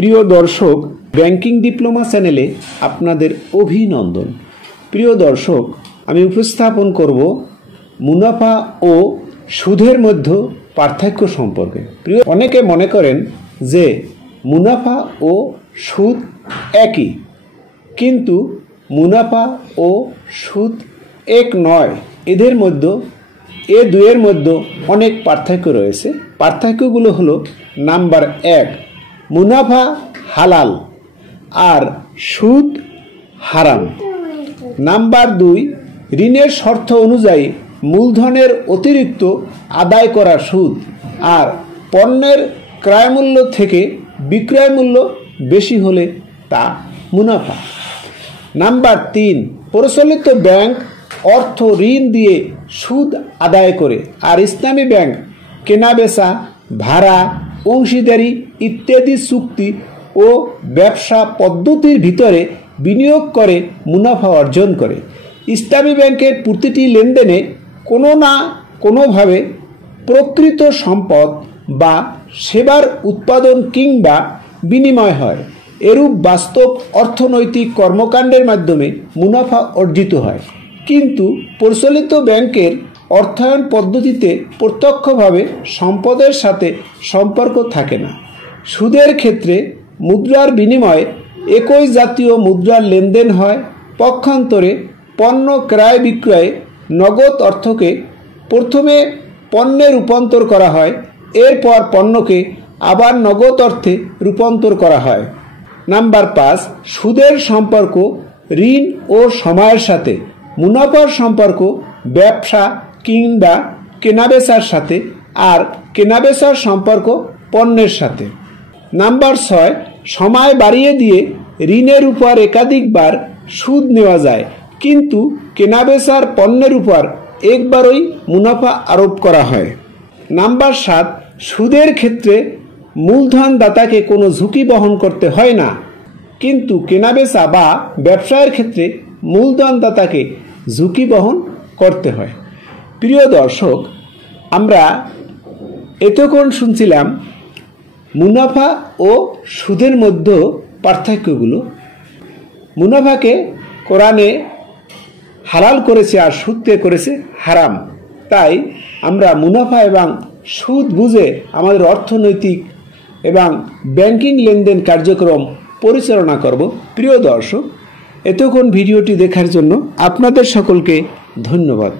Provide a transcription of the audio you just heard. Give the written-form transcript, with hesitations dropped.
প্রিয় দর্শক, banking diploma চ্যানেলে আপনাদের অভিনন্দন। প্রিয় দর্শক, আমি উপস্থাপন করব মুনাফা ও সুদের মধ্যে পার্থক্য সম্পর্কে। অনেকে মনে করেন যে মুনাফা ও সুদ একই, কিন্তু মুনাফা ও সুদ এক নয়। এদের মধ্যে দুয়ের মধ্যে অনেক পার্থক্য রয়েছে। পার্থক্যগুলো হলো: নাম্বার 1, মুনাফা হালাল আর সুদ হারাম। নাম্বার 2, ঋণের শর্ত অনুযায়ী মূলধনের অতিরিক্ত আদায় করা সুদ, আর পণ্যের ক্রয়মূল্য থেকে বিক্রয় মূল্য বেশি হলে তা মুনাফা। নাম্বার 3, প্রচলিত ব্যাংক অর্থ ঋণ দিয়ে সুদ আদায় করে, আর ইসলামী ব্যাংক কেনাবেচা, ভাড়া, অংশীদারি ইত্যাদি চুক্তি ও ব্যবসা পদ্ধতির ভিতরে বিনিয়োগ করে মুনাফা অর্জন করে। ইসলামী ব্যাংকের প্রতিটি লেনদেনে কোনো না কোনোভাবে প্রকৃত সম্পদ বা সেবার উৎপাদন কিংবা বিনিময় হয়। এরূপ বাস্তব অর্থনৈতিক কর্মকাণ্ডের মাধ্যমে মুনাফা অর্জিত হয়। কিন্তু প্রচলিত ব্যাংকের অর্থায়ন পদ্ধতিতে প্রত্যক্ষভাবে সম্পদের সাথে সম্পর্ক থাকে না। সুদের ক্ষেত্রে মুদ্রার বিনিময়ে একই জাতীয় মুদ্রার লেনদেন হয়। পক্ষান্তরে পণ্য ক্রয় বিক্রয়ে নগদ অর্থকে প্রথমে পণ্যে রূপান্তর করা হয়, এরপর পণ্যকে আবার নগদ অর্থে রূপান্তর করা হয়। নাম্বার 5, সুদের সম্পর্ক ঋণ ও সময়ের সাথে। মুনাফার সম্পর্ক ব্যবসা কিংবা কেনাবেচার সাথে, আর কেনাবেচার সম্পর্ক পণ্যের সাথে। নাম্বার 6, সময় বাড়িয়ে দিয়ে ঋণের উপর একাধিকবার সুদ নেওয়া যায়, কিন্তু কেনাবেচার পণ্যের উপর একবারই মুনাফা আরোপ করা হয়। নাম্বার 7, সুদের ক্ষেত্রে মূলধন দাতাকে কোনো ঝুঁকি বহন করতে হয় না, কিন্তু কেনাবেচা বা ব্যবসায়ের ক্ষেত্রে মূলধন দাতাকে ঝুঁকি বহন করতে হয়। প্রিয় দর্শক, আমরা এতক্ষণ শুনছিলাম মুনাফা ও সুদের মধ্যে পার্থক্যগুলো। মুনাফাকে কোরআনে হালাল করেছে আর সুদকে করেছে হারাম। তাই আমরা মুনাফা এবং সুদ বুঝে আমাদের অর্থনৈতিক এবং ব্যাংকিং লেনদেন কার্যক্রম পরিচালনা করব। প্রিয় দর্শক, এতক্ষণ ভিডিওটি দেখার জন্য আপনাদের সকলকে ধন্যবাদ।